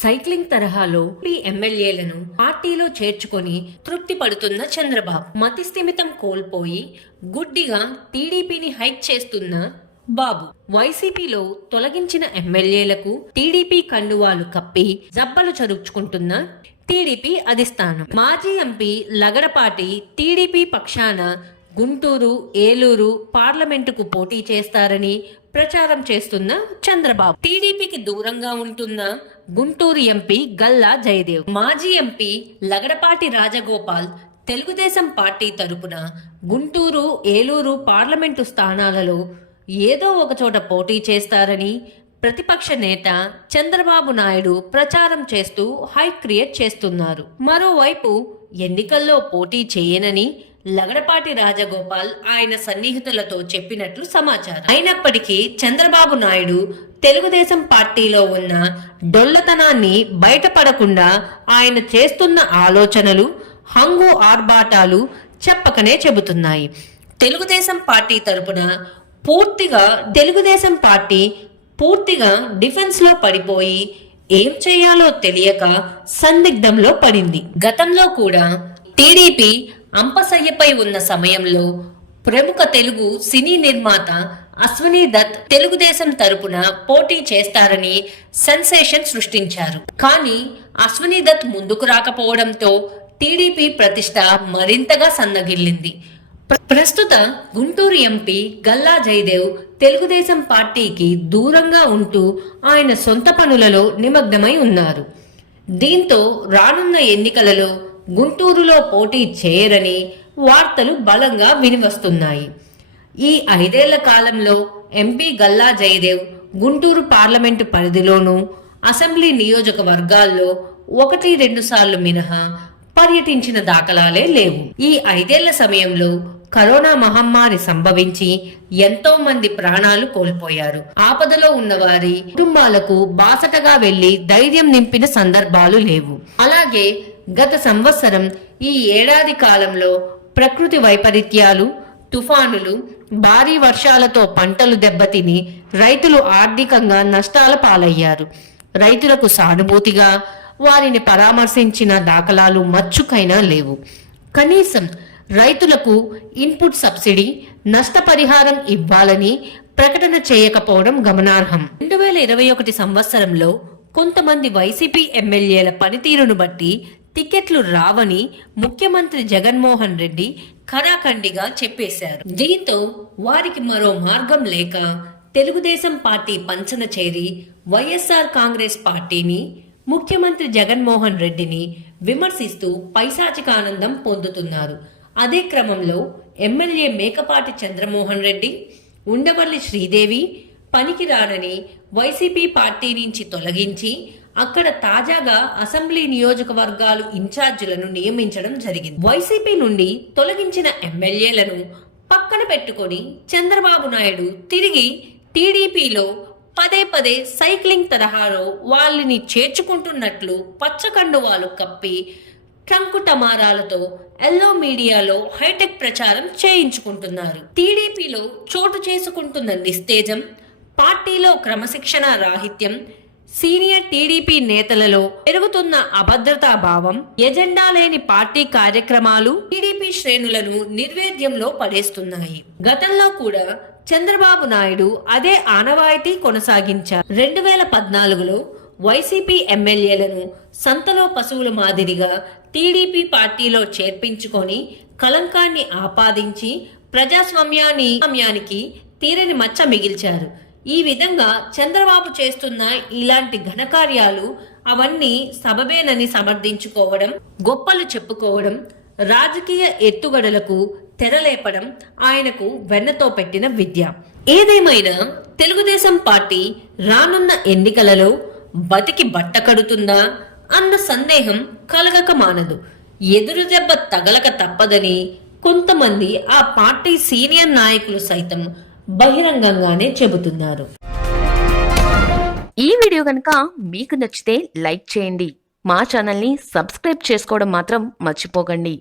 Cycling తరహాలో ఈ ఎమ్మెల్యేలను పార్టీలో చేర్చుకొని తృప్తి పడుతున్న చంద్రబాబు. మతి స్థిమితం కోల్పోయి గుడ్డిగా టీడీపీని హైక్ చేస్తున్న బాబు. వైసీపీలో తొలగించిన ఎమ్మెల్యేలకు టీడీపీ కండువాలు కప్పి జబ్బలు చదువుకుంటున్న టీడీపీ అధిష్టానం. మాజీ ఎంపీ లగడపాటి టీడీపీ పక్షాన గుంటూరు ఏలూరు పార్లమెంటుకు పోటీ చేస్తారని ప్రచారం చేస్తున్న చంద్రబాబు. టీడీపీకి దూరంగా ఉంటున్న గుంటూరు ఎంపీ గల్లా జయదేవ్. మాజీ ఎంపీ లగడపాటి రాజగోపాల్ తెలుగుదేశం పార్టీ తరపున గుంటూరు ఏలూరు పార్లమెంటు స్థానాలలో ఏదో ఒక చోట పోటీ చేస్తారని ప్రతిపక్ష నేత చంద్రబాబు నాయుడు ప్రచారం చేస్తూ హైక్ క్రియేట్ చేస్తున్నారు. మరోవైపు ఎన్నికల్లో పోటీ చేయనని లగడపాటి రాజగోపాల్ ఆయన సన్నిహితులతో చెప్పినట్లు సమాచారం. అయినప్పటికీ చంద్రబాబు నాయుడు తెలుగుదేశం పార్టీలో ఉన్న డొల్లతనాన్ని బయటపడకుండా ఆయన చేస్తున్న ఆలోచనలు హంగు ఆర్భాటాలు చెప్పకనే చెబుతున్నాయి. తెలుగుదేశం పార్టీ తరపున పూర్తిగా తెలుగుదేశం పార్టీ పూర్తిగా డిఫెన్స్లో పడిపోయి ఏం చేయాలో తెలియక సందిగ్ధంలో పడింది. గతంలో కూడా టీడీపీ అంపసయ్యపై ఉన్న సమయంలో ప్రముఖ తెలుగు సినీ నిర్మాత అశ్వనీ దత్ తెలుగుదేశం తరపున పోటీ చేస్తారని సెన్సేషన్ సృష్టించారు. కానీ అశ్వనీ దత్ ముందుకు రాకపోవడంతో టీడీపీ ప్రతిష్ట మరింతగా సన్నగిల్లింది. ప్రస్తుత గుంటూరు ఎంపీ గల్లా జయదేవ్ తెలుగుదేశం పార్టీకి దూరంగా ఉంటూ ఆయన సొంత పనులలో నిమగ్నమై ఉన్నారు. దీంతో రానున్న ఎన్నికలలో గుంటూరులో పోటీ చేయరని వార్తలు బలంగా వినివస్తున్నాయి. ఈ ఐదేళ్ళ కాలంలో ఎంపీ గల్లా జయదేవ్ గుంటూరు పార్లమెంటు పరిధిలోనూ అసెంబ్లీ నియోజకవర్గాల్లో ఒకటి రెండు సార్లు మినహా పర్యటించిన దాఖలాలే లేవు. ఈ ఐదేళ్ళ సమయంలో కరోనా మహమ్మారి సంభవించి ఎంతో మంది ప్రాణాలు కోల్పోయారు. ఆపదలో ఉన్నవారి కుటుంబాలకు బాసటగా వెళ్ళి ధైర్యం నింపిన సందర్భాలు లేవు. అలాగే గత సంవత్సరం ఈ ఏడాది కాలంలో ప్రకృతి వైపరీత్యాలు తుఫానులు భారీ వర్షాలతో పంటలు దెబ్బతిని రైతులు ఆర్థికంగా నష్టాల పాలయ్యారు. రైతులకు సానుభూతిగా వారిని పరామర్శించిన దాఖలాలు మచ్చుకైనా లేవు. కనీసం రైతులకు ఇన్పుట్ సబ్సిడీ నష్టపరిహారం ఇవ్వాలని ప్రకటన చేయకపోవడం గమనార్హం. రెండు వేల ఇరవై ఒకటి సంవత్సరంలో కొంతమంది వైసీపీ ఎమ్మెల్యేల పనితీరును బట్టి టికెట్లు రావని ముఖ్యమంత్రి జగన్మోహన్ రెడ్డి ఖరాఖండిగా చెప్పేశారు. దీంతో వారికి మరో మార్గం లేక తెలుగుదేశం పార్టీ పంచన చేరి వైఎస్ఆర్ కాంగ్రెస్ పార్టీని ముఖ్యమంత్రి జగన్మోహన్ రెడ్డిని విమర్శిస్తూ పైశాచిక ఆనందం పొందుతున్నారు. అదే క్రమంలో ఎమ్మెల్యే మేకపాటి చంద్రమోహన్ రెడ్డి ఉండవల్లి శ్రీదేవి పనికిరానని వైసీపీ పార్టీ నుంచి తొలగించి అక్కడ తాజాగా అసెంబ్లీ నియోజకవర్గాలు ఇన్ఛార్జీలను నియమించడం జరిగింది. వైసీపీ నుండి తొలగించిన ఎమ్మెల్యేలను పక్కన పెట్టుకొని చంద్రబాబు నాయుడు తిరిగి టీడీపీలో పదే పదే సైక్లింగ్ తరహాలో వాళ్ళని చేర్చుకుంటున్నట్లు పచ్చకండువాలు కప్పి టమారాలతో ఎల్లో మీడియాలో హైటెక్ ప్రచారం చేయించుకుంటున్నారు. టీడీపీలో చోటు చేసుకుంటున్న నిస్తేజం పార్టీలో క్రమశిక్షణ రాహిత్యం సీనియర్ టీడీపీ నేతలలో పెరుగుతున్న అభద్రతా భావం ఎజెండా లేని పార్టీ కార్యక్రమాలు టీడీపీ శ్రేణులను నిర్వేద్యంలో పడేస్తున్నాయి. గతంలో కూడా చంద్రబాబు నాయుడు అదే ఆనవాయితీ కొనసాగించారు. రెండు వేల పద్నాలుగులో వైసీపీ ఎమ్మెల్యేలను సంతలో పశువుల మాదిరిగా టీడీపీ పార్టీలో చేర్పించుకొని కలంకాన్ని ఆపాదించి ప్రజాస్వామ్యాన్ని తీరని మచ్చ మిగిల్చారు. ఈ విధంగా చంద్రబాబు చేస్తున్న ఇలాంటి ఘనకార్యాలు అవన్నీ సబబేనని సమర్థించుకోవడం గొప్పలు చెప్పుకోవడం రాజకీయ ఎత్తుగడలకు తెరలేపడం ఆయనకు వెన్నతో పెట్టిన విద్య. ఏదేమైనా తెలుగుదేశం పార్టీ రానున్న ఎన్నికలలో బతికి బట్ట కడుతుందా అన్న సందేహం కలగక మానదు ఎదురు దెబ్బ తగలక తప్పదని కొంతమంది ఆ పార్టీ సీనియర్ నాయకులు సైతం బహిరంగంగానే చెబుతున్నారు. ఈ వీడియో కనుక మీకు నచ్చితే లైక్ చేయండి. మా ఛానల్ని సబ్స్క్రైబ్ చేసుకోవడం మాత్రం మర్చిపోకండి.